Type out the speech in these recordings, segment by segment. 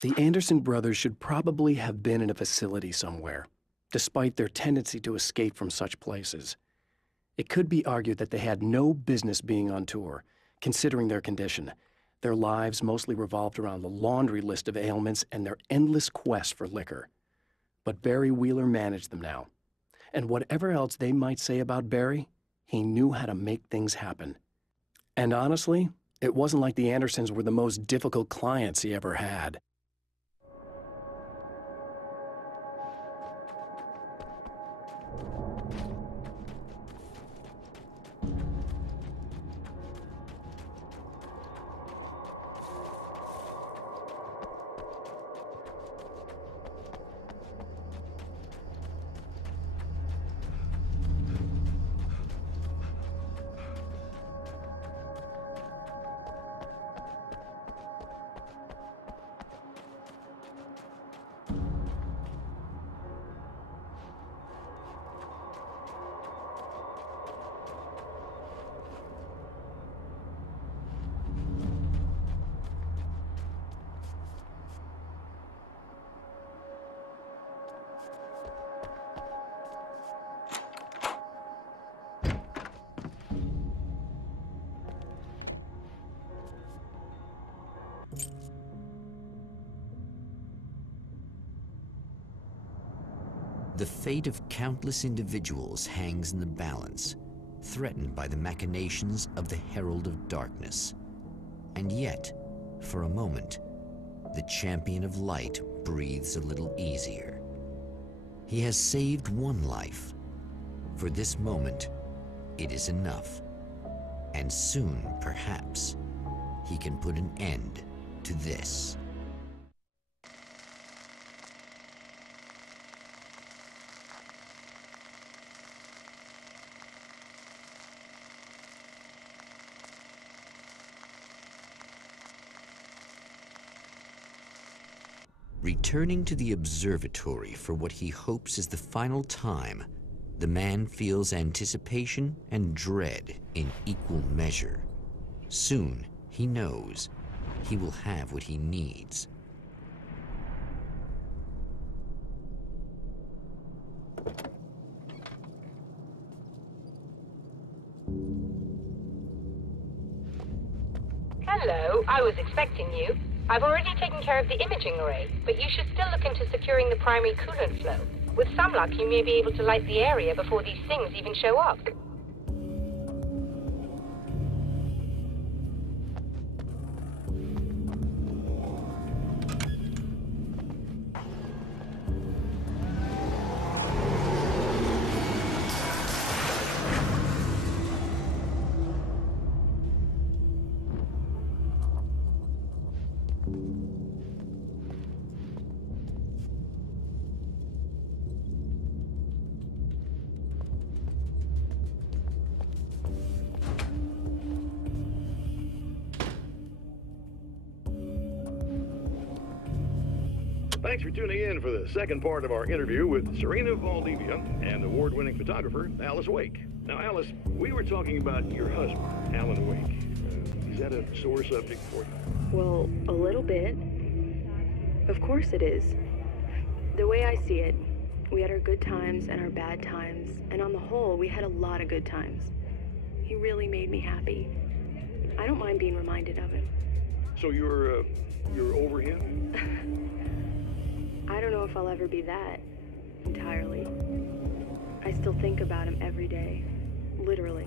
The Anderson brothers should probably have been in a facility somewhere, despite their tendency to escape from such places. It could be argued that they had no business being on tour, considering their condition. Their lives mostly revolved around the laundry list of ailments and their endless quest for liquor. But Barry Wheeler managed them now. And whatever else they might say about Barry, he knew how to make things happen. And honestly, it wasn't like the Andersons were the most difficult clients he ever had. The fate of countless individuals hangs in the balance, threatened by the machinations of the Herald of Darkness. And yet, for a moment, the champion of light breathes a little easier. He has saved one life. For this moment, it is enough. And soon, perhaps, he can put an end to this. Returning to the observatory for what he hopes is the final time, the man feels anticipation and dread in equal measure. Soon, he knows, he will have what he needs. Hello, I was expecting you. I've already taken care of the imaging array, but you should still look into securing the primary coolant flow. With some luck, you may be able to light the area before these things even show up. Thanks for tuning in for the second part of our interview with Serena Valdivia and award-winning photographer Alice Wake. Now, Alice, we were talking about your husband, Alan Wake. Is that a sore subject for you? Well, a little bit. Of course it is. The way I see it, we had our good times and our bad times, and on the whole, we had a lot of good times. He really made me happy. I don't mind being reminded of him. So you're over him? I don't know if I'll ever be that, entirely. I still think about him every day, literally.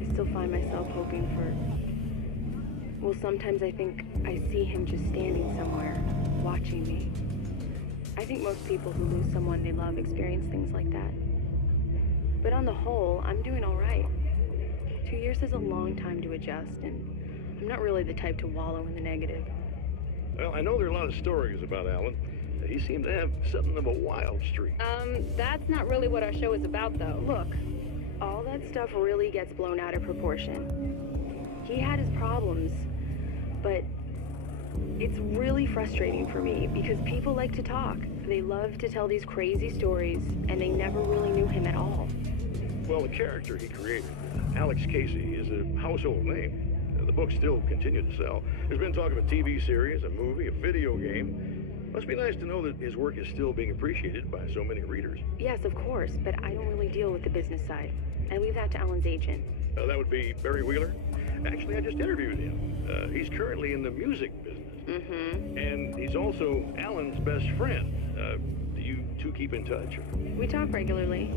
I still find myself hoping for... Well, sometimes I think I see him just standing somewhere, watching me. I think most people who lose someone they love experience things like that. But on the whole, I'm doing all right. 2 years is a long time to adjust, and I'm not really the type to wallow in the negative. Well, I know there are a lot of stories about Alan. He seemed to have something of a wild streak. That's not really what our show is about, though. Look, all that stuff really gets blown out of proportion. He had his problems, but it's really frustrating for me because people like to talk. They love to tell these crazy stories, and they never really knew him at all. Well, the character he created, Alex Casey, is a household name. The books still continue to sell. There's been talk of a TV series, a movie, a video game. Must be nice to know that his work is still being appreciated by so many readers. Yes, of course, but I don't really deal with the business side. I leave that to Alan's agent. That would be Barry Wheeler. Actually, I just interviewed him. He's currently in the music business. Mm-hmm. And he's also Alan's best friend. Do you two keep in touch? We talk regularly.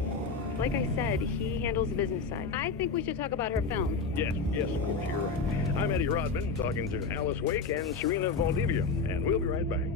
Like I said, he handles the business side. I think we should talk about her film. Yes, of course, you're right. I'm Eddie Rodman, talking to Alice Wake and Serena Valdivia, and we'll be right back.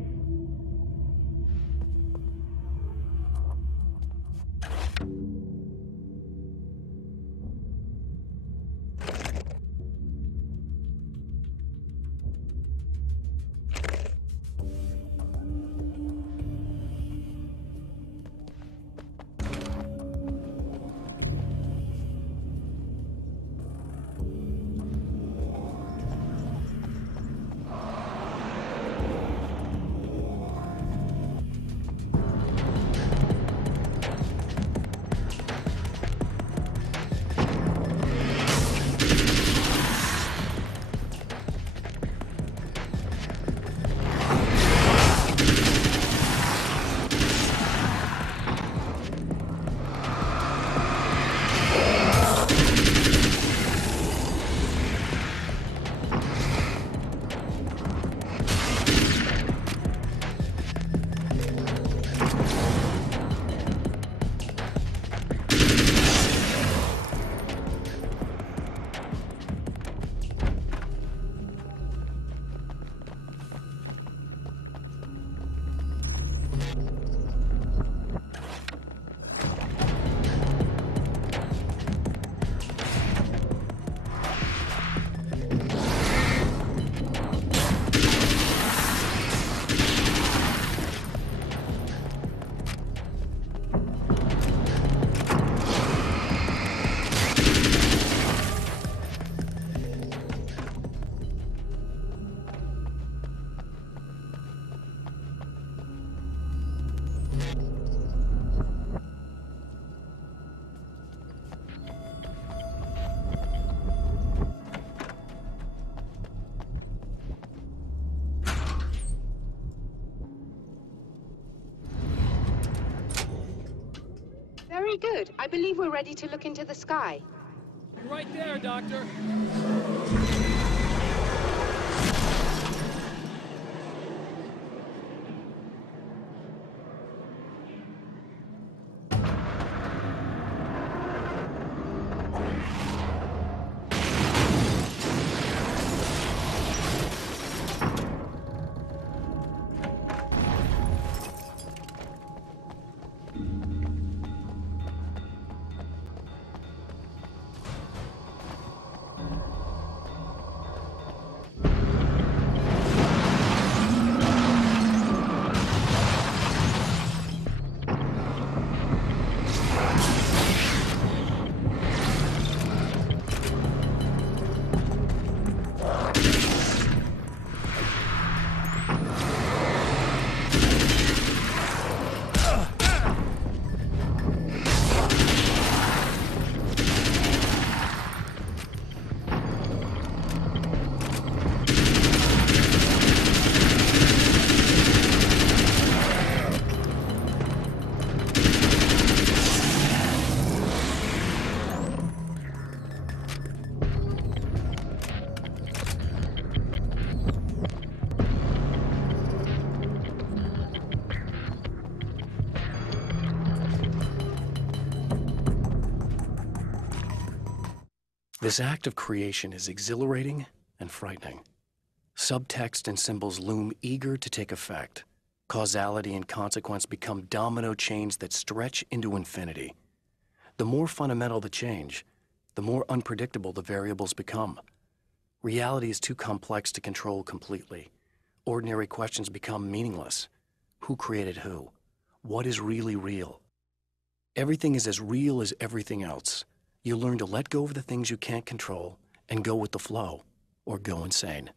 Very good. I believe we're ready to look into the sky. Right there, Doctor. This act of creation is exhilarating and frightening. Subtext and symbols loom eager to take effect. Causality and consequence become domino chains that stretch into infinity. The more fundamental the change, the more unpredictable the variables become. Reality is too complex to control completely. Ordinary questions become meaningless. Who created who? What is really real? Everything is as real as everything else. You learn to let go of the things you can't control and go with the flow, or go insane.